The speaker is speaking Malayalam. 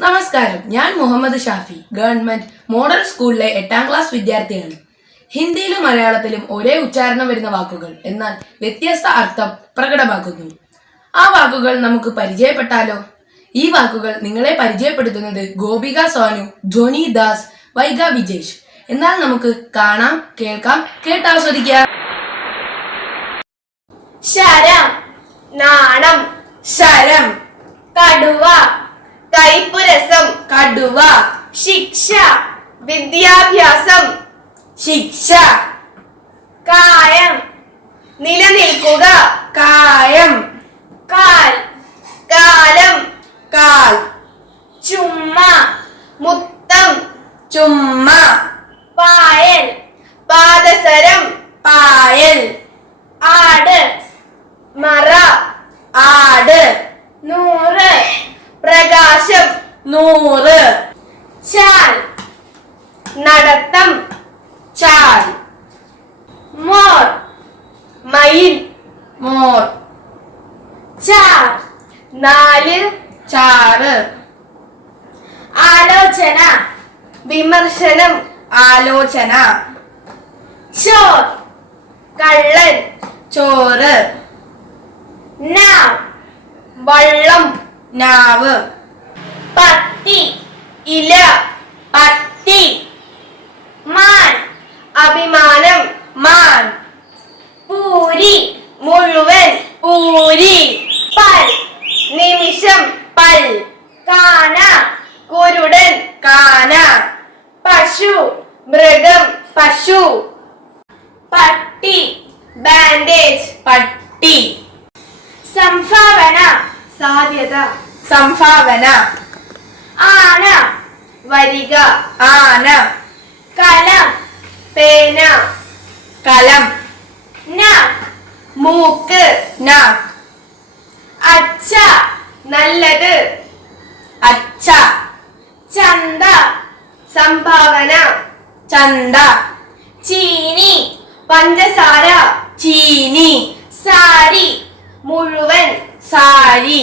നമസ്കാരം, ഞാൻ മുഹമ്മദ് ഷാഫി, ഗവൺമെന്റ് മോഡൽ സ്കൂളിലെ 8ാം ക്ലാസ് വിദ്യാർത്ഥിയാണ്. ഹിന്ദിയിലും മലയാളത്തിലും ഒരേ ഉച്ചാരണം വരുന്ന വാക്കുകൾ എന്നാൽ വ്യത്യസ്ത അർത്ഥം പ്രകടമാക്കുന്നു. ആ വാക്കുകൾ നമുക്ക് പരിചയപ്പെട്ടാലോ? ഈ വാക്കുകൾ നിങ്ങളെ പരിചയപ്പെടുത്തുന്നത് ഗോപിക സോനു, ധ്വനി ദാസ്, വൈഗ വിജേഷ്. എന്നാൽ നമുക്ക് കാണാം, കേൾക്കാം, കേട്ടാസ്വദിക്കാം. ശരം, നാണം, ശരം, കടുവ, കൈപ്പുരസം, കടുവ, ശിക്ഷ, വിദ്യാഭ്യാസം, ശിക്ഷ, കായം, നിലനിൽക്കുക, കായം, കാൽ, കാലം, കാൽ, ചുമ്മ, മുത്തം, ചുമ്മ, പായൽ, പാദസരം, പായൽ, ആട്, മറ, ആട്, നൂറ്, പ്രകാശം, നൂറ്, ചാൽ, നടത്തം, ചാൽ, മോർ, മയിൽ, മോർ, ചാർ, നാല്, ചാറ്, ആലോചന, വിമർശനം, ആലോചന, ചോർ, കള്ളൻ, ചോറ്, നാവ്, വള്ളം, നാവ്, പത്തി, ഇല, പത്തി, മാൻ, അഭിമാനം, മാൻ, പൂരി, മുഴുവൻ, പൂരി, പൽ, നിമിഷം, പൽ, കാന, കുരുടൻ, കാന, പശു, മൃഗം, പശു, പട്ടി, ബാൻഡേജ്, പട്ടി, സംഭാവന, സാധ്യത, സംഭാവന, ആന, വരിക, ആന, കലം, പേന, കലം, നാക്ക്, മൂക്ക്, നാക്ക്, അച്ഛ, നല്ലത്, അച്ഛ, ചന്ത, സംഭാവന, ചന്ത, ചീനി, പഞ്ചസാര, ചീനി, സാരി, മുഴുവൻ, സാരി,